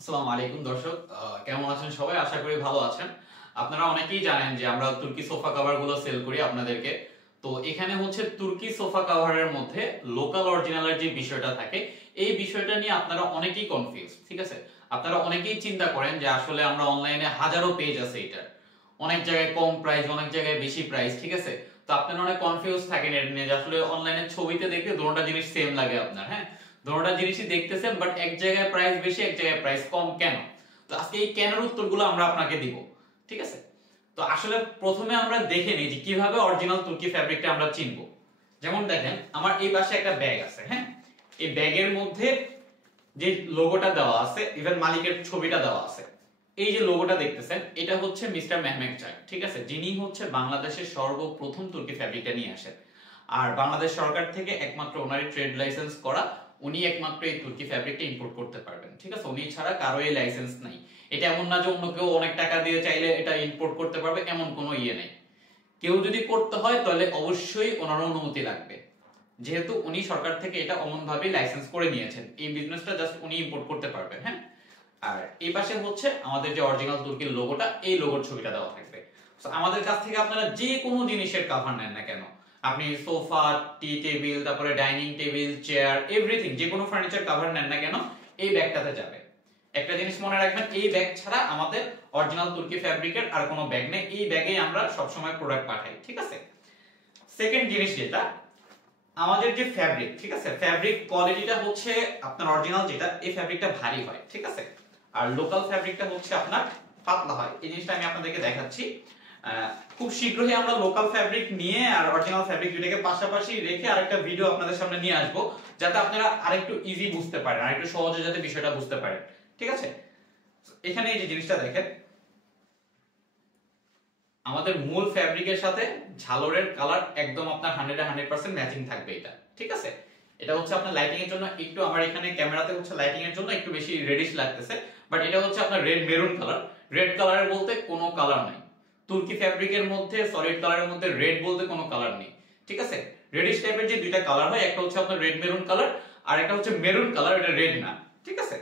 আসসালামু আলাইকুম দর্শক, কেমন আছেন সবাই? আশা করি ভালো আছেন। আপনারা অনেকেই জানেন যে আমরা তুর্কি সোফা কভার গুলো সেল করি আপনাদেরকে। তো এখানে হচ্ছে তুর্কি সোফা কভারের মধ্যে লোকাল অরিজিনালের যে বিষয়টা থাকে, এই বিষয়টা নিয়ে আপনারা অনেকেই কনফিউজ। ঠিক আছে, আপনারা অনেকেই চিন্তা করেন যে আসলে আমরা অনলাইনে হাজারো পেজ আছে, এটার অনেক জায়গায় কম প্রাইস, অনেক জায়গায় বেশি প্রাইস। ঠিক আছে, তো আপনারা অনেক কনফিউজ থাকেন এটা নিয়ে যে আসলে অনলাইনে ছবিতে দেখে দুটোটা জিনিস সেম লাগে আপনার। হ্যাঁ, দুটোটা জিনিসই দেখতেছেন, বাট এক জায়গায় প্রাইস বেশি, এক জায়গায় প্রাইস কম কেন? তো আজকে এই কেনের উত্তরগুলো আমরা আপনাকে দিব। ঠিক আছে, তো আসলে প্রথমে আমরা দেখে নিই যে কিভাবে অরিজিনাল তুর্কি ফ্যাব্রিকটা আমরা চিনবো। যেমন দেখেন, আমার এই পাশে একটা ব্যাগ আছে। হ্যাঁ, এই ব্যাগের মধ্যে যে লোগোটা দেওয়া আছে, ইভেন মালিকের ছবিটা দেওয়া আছে। এই যে লোগোটা দেখতেছেন, এটা হচ্ছে মিস্টার মেহমেকচাক। ঠিক আছে, যিনি হচ্ছে বাংলাদেশের সর্বপ্রথম তুর্কি ফ্যাব্রিকটা নিয়ে আসেন। আর বাংলাদেশ সরকার থেকে একমাত্র ওনারই ট্রেড লাইসেন্স করা, উনি একমাত্র এই তুর্কি ফ্যাব্রিকটা ইম্পোর্ট করতে পারবেন। ঠিক আছে, উনি ছাড়া কারো এই লাইসেন্স নাই। এটা এমন না যে অন্য কেউ অনেক টাকা দিয়ে চাইলে এটা ইম্পোর্ট করতে পারবে, এমন কোনো ইয়ে নেই। কেউ যদি করতে হয় তাহলে অবশ্যই ওনার অনুমতি লাগবে, যেহেতু উনি সরকার থেকে এটা অমন ভাবে লাইসেন্স করে নিয়েছেন। এই বিজনেসটা জাস্ট উনি ইম্পোর্ট করতে পারবেন। হ্যাঁ, আর এই পাশে হচ্ছে আমাদের যে অরিজিনাল তুর্কির লোগোটা, এই লোগোর ছবিটা দেওয়া থাকবে। তো আমাদের কাছ থেকে আপনারা যে কোনো জিনিসের কভার নেন না কেন, আপনি সোফা, টি টেবিল, তারপরে ডাইনিং টেবিল, চেয়ার, এভরিথিং, যে কোনো ফার্নিচার কভার নেন না কেন, এই ব্যাগটাতে যাবে। একটা জিনিস মনে রাখবেন, এই ব্যাগ ছাড়া আমাদের অরিজিনাল তুর্কি ফ্যাব্রিকের আর কোনো ব্যাগ নেই। এই ব্যাগেই আমরা সবসময় প্রোডাক্ট পাঠাই। ঠিক আছে, সেকেন্ড জিনিস যেটা, আমাদের যে ফ্যাব্রিক, ঠিক আছে, ফ্যাব্রিক কোয়ালিটিটা হচ্ছে আপনার অরিজিনাল যেটা, এই ফ্যাব্রিকটা ভারী হয়। ঠিক আছে, আর লোকাল ফ্যাব্রিকটা হচ্ছে আপনার পাতলা হয়। এই জিনিসটা আমি আপনাদেরকে দেখাচ্ছি। খুব শীঘ্রই আমরা লোকাল ফ্যাব্রিক নিয়ে আর অরিজিনাল ফ্যাব্রিক দুটাকে পাশাপাশি রেখে আরেকটা ভিডিও আপনাদের সামনে নিয়ে আসব, যাতে আপনারা আরেকটু ইজি বুঝতে পারেন, আরেকটু সহজে যাতে বিষয়টা বুঝতে পারেন। ঠিক আছে, এখানে এই যে জিনিসটা দেখেন, আমাদের মূল ফ্যাব্রিকের সাথে ঝালরের কালার একদম আপনার 100% ম্যাচিং থাকবে এটা। ঠিক আছে, এটা হচ্ছে আপনার লাইটিং এর জন্য একটু, আমার এখানে ক্যামেরাতে হচ্ছে লাইটিং এর জন্য একটু বেশি রেডিশ লাগতেছে, বাট এটা হচ্ছে আপনার রেড মেরুন কালার। রেড কালারের বলতে কোনো কালার নাই তুর্কি ফ্যাব্রিকের মধ্যে, সলিড কালারের মধ্যে রেড বলতে কোনো কালার নেই। ঠিক আছে, রেডিশ টাইপের যে দুইটা কালার হয়, একটা হচ্ছে আপনার রেড মেরুন কালার, আর একটা হচ্ছে মেরুন কালার, এটা রেড না। ঠিক আছে,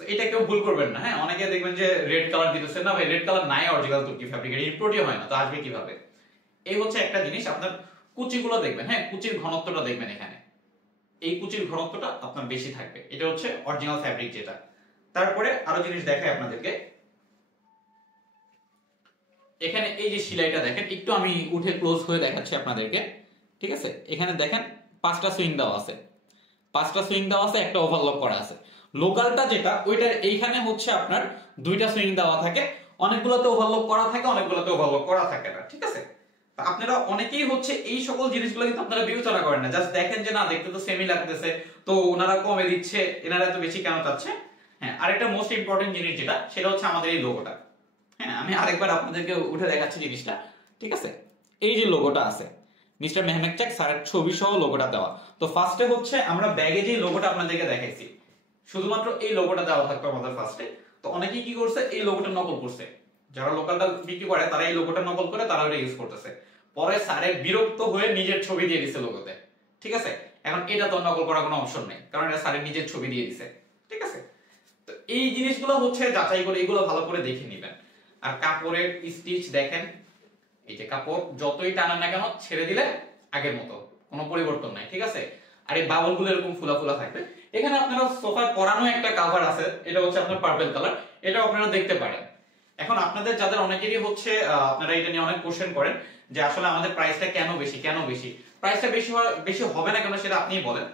তো এটা কেউ ভুল করবেন না। হ্যাঁ, অনেকে দেখবেন যে রেড কালার দিতেছেন, না ভাই, রেড কালার নাই অরিজিনাল তুর্কি ফ্যাব্রিকের, ইম্পোর্টই হয় না, তো আসবে কিভাবে? এই হচ্ছে একটা জিনিস। আপনার কুচিগুলো দেখবেন, হ্যাঁ, কুচির ঘনত্বটা দেখবেন, এখানে এই কুচির ঘনত্বটা আপনার বেশি থাকবে। এটা হচ্ছে অরিজিনাল ফ্যাব্রিক যেটা। তারপরে আরো জিনিস দেখাই আপনাদেরকে, এখানে এই যে সেলাইটা দেখেন, একটু আমি উঠে ক্লোজ হয়ে দেখাচ্ছি আপনাদেরকে। ঠিক আছে, এখানে দেখেন 5টা সুইং দেওয়া আছে, 5টা সুইং দেওয়া আছে, একটা ওভারলক করা আছে। লোকালটা যেটা, ওইটার এইখানে হচ্ছে আপনার 2টা সুইং দেওয়া থাকে, অনেকগুলোতে ওভারলক করা থাকে, অনেকগুলোতে ওভারলক করা থাকে না। ঠিক আছে, আপনারা অনেকেই হচ্ছে এই সকল জিনিসগুলো কিন্তু আপনারা বিবেচনা করেন না, জাস্ট দেখেন যে না, দেখতে তো সেমই লাগতেছে, তো ওনারা কমে দিচ্ছে, এনারা এত বেশি কেন চাচ্ছে। হ্যাঁ, আরেকটা মোস্ট ইম্পর্টেন্ট জিনিস যেটা, সেটা হচ্ছে আমাদের এই লোগোটা। হ্যাঁ, আমি আরেকবার আপনাদেরকে উঠে দেখাচ্ছি জিনিসটা। ঠিক আছে, এই যে লোগোটা আছে, মিস্টার মেহমেকচাক স্যারের ছবি সহ লোগোটা দেওয়া। তো ফার্স্টে হচ্ছে আমরা ব্যাগে যে লোগোটা আপনাদেরকে দেখাইছি, শুধুমাত্র এই লোগোটা দেওয়া থাকতো আমাদের ফার্স্টে। তো অনেকেই কি করছে, এই লোগোটা নকল করছে। যারা লোকালটা বিক্রি করে তারা এই লোগোটা নকল করে তারা ওটা ইউজ করতেছে। পরে স্যারের বিরক্ত হয়ে নিজের ছবি দিয়ে দিছে লোগোতে। ঠিক আছে, এখন এটা তো নকল করার কোনো অপশন নেই, কারণ এটা স্যারের নিজের ছবি দিয়ে দিছে। ঠিক আছে, তো এই জিনিসগুলো হচ্ছে যাচাই করে, এগুলো ভালো করে দেখে নেবেন। আর কাপড়ের স্টিচ দেখেন, এই যে কাপড় যতই টানান না কেন, ছেড়ে দিলে আগের মতো, কোনো পরিবর্তন নাই। ঠিক আছে, আর এই বাবল গুলো এরকম ফুলা ফুলা থাকবে। এখানে আপনারা সোফার পরানো একটা কভার আছে, এটা হচ্ছে আপনার পার্পল কালার, এটা আপনারা দেখতে পারেন। এখন আপনাদের যাদের অনেকেরই হচ্ছে, আপনারা এটা নিয়ে অনেক কোশ্চেন করেন যে আসলে আমাদের প্রাইসটা কেন বেশি, কেন বেশি? প্রাইসটা বেশি হবে না কেন সেটা আপনিই বলেন।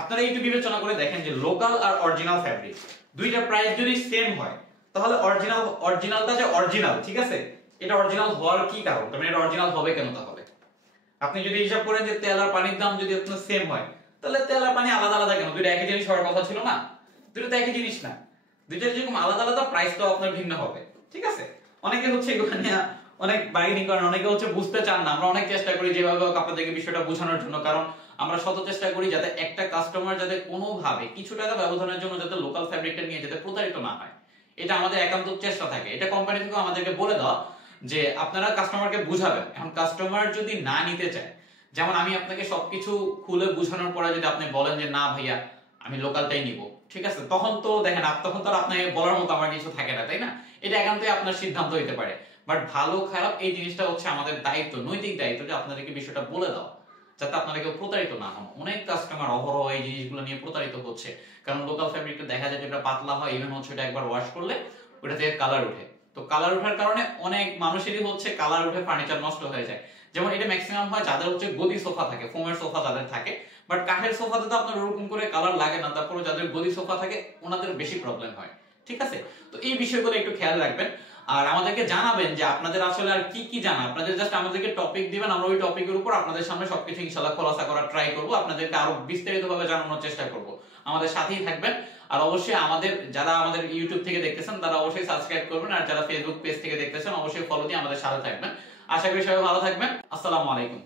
আপনারা একটু বিবেচনা করে দেখেন যে লোকাল আর অরিজিনাল ফ্যাব্রিক দুইটা প্রাইস যদি সেম হয়, তাহলে অরিজিনালটা যে অরিজিনাল, ঠিক আছে, এটা অরিজিনাল হওয়ার কি কারণ, কারণ এটা অরিজিনাল হবে কেন? তাহলে আপনি যদি হিসাব করেন যে তেল আর পানির দাম যদি আপনার সেম হয়, তাহলে তেল আর পানি আলাদা আলাদা কেন? দুইটা একই জিনিস হওয়ার কথা ছিল না? দুইটা তো একই জিনিস না, দুইটার যেরকম আলাদা আলাদা প্রাইসটাও আপনার ভিন্ন হবে। ঠিক আছে, অনেকে হচ্ছে এগুলো নিয়ে অনেক বার্গেনিং করেন, অনেকে হচ্ছে বুঝতে চান না। আমরা অনেক চেষ্টা করি যেভাবে আপনাদেরকে বিষয়টা বোঝানোর জন্য, কারণ আমরা শত চেষ্টা করি যাতে একটা কাস্টমার যাতে কোনোভাবে কিছু টাকা ব্যবধানের জন্য যাতে লোকাল ফ্যাব্রিকটা নিয়ে যাতে প্রতারিত না হয়, এটা আমাদের একান্ত চেষ্টা থাকে। এটা কোম্পানি থেকে আমাদেরকে বলে দেওয়া যে আপনারা কাস্টমারকে বুঝাবেন। এখন কাস্টমার যদি না নিতে চায়, যেমন আমি আপনাকে সবকিছু খুলে বোঝানোর পরে যদি আপনি বলেন যে না ভাইয়া আমি লোকালটাই নিব, ঠিক আছে, তখন তো দেখেন তখন তো আর আপনাকে বলার মতো আমার কিছু থাকে না, তাই না? এটা একান্তই আপনার সিদ্ধান্ত হইতে পারে। বাট ভালো খারাপ এই জিনিসটা হচ্ছে আমাদের দায়িত্ব, নৈতিক দায়িত্ব, যে আপনাদেরকে বিষয়টা বলে দাও, যাতে আপনারা কেউ প্রতারিত না হন। অনেক কাস্টমার অহরহ এই জিনিসগুলো নিয়ে প্রতারিত হচ্ছে, কারণ লোকাল ফ্যাব্রিকটা দেখা যায় যেটা পাতলা হয়, ইভেন হচ্ছে এটা একবার ওয়াশ করলে ওটা থেকে কালার উঠে। তো কালার ওঠার কারণে অনেক মানুষেরই হচ্ছে কালার উঠে ফার্নিচার নষ্ট হয়ে যায়। যেমন এটা ম্যাক্সিমাম হয় যাদের হচ্ছে গদি সোফা থাকে, ফোমের সোফা যাদের থাকে। বাট কাঠের সোফাতে তো আপনার ওরকম করে কালার লাগে না, তারপরে যাদের গদি সোফা থাকে ওনাদের বেশি প্রবলেম হয়। ঠিক আছে, তো এই বিষয়গুলো একটু খেয়াল রাখবেন। আর আমাদেরকে জানাবেন যে আপনাদের আসলে আর কি কি জানা, আপনাদের জাস্ট আমাদেরকে টপিক দিবেন, আমরা ওই টপিকের উপর আপনাদের সামনে সবকিছু ইনশাআল্লাহ খোলাসা করার ট্রাই করব, আপনাদেরকে আরো বিস্তারিতভাবে জানানোর চেষ্টা করব। আমাদের সাথেই থাকবেন। আর অবশ্যই যারা আমাদের ইউটিউব থেকে দেখতেছেন তারা অবশ্যই সাবস্ক্রাইব করবেন, আর যারা ফেসবুক পেজ থেকে দেখতেছেন অবশ্যই ফলো দিয়ে আমাদের সাথে থাকবেন। আশা করি সবাই ভালো থাকবেন। আসসালামু আলাইকুম।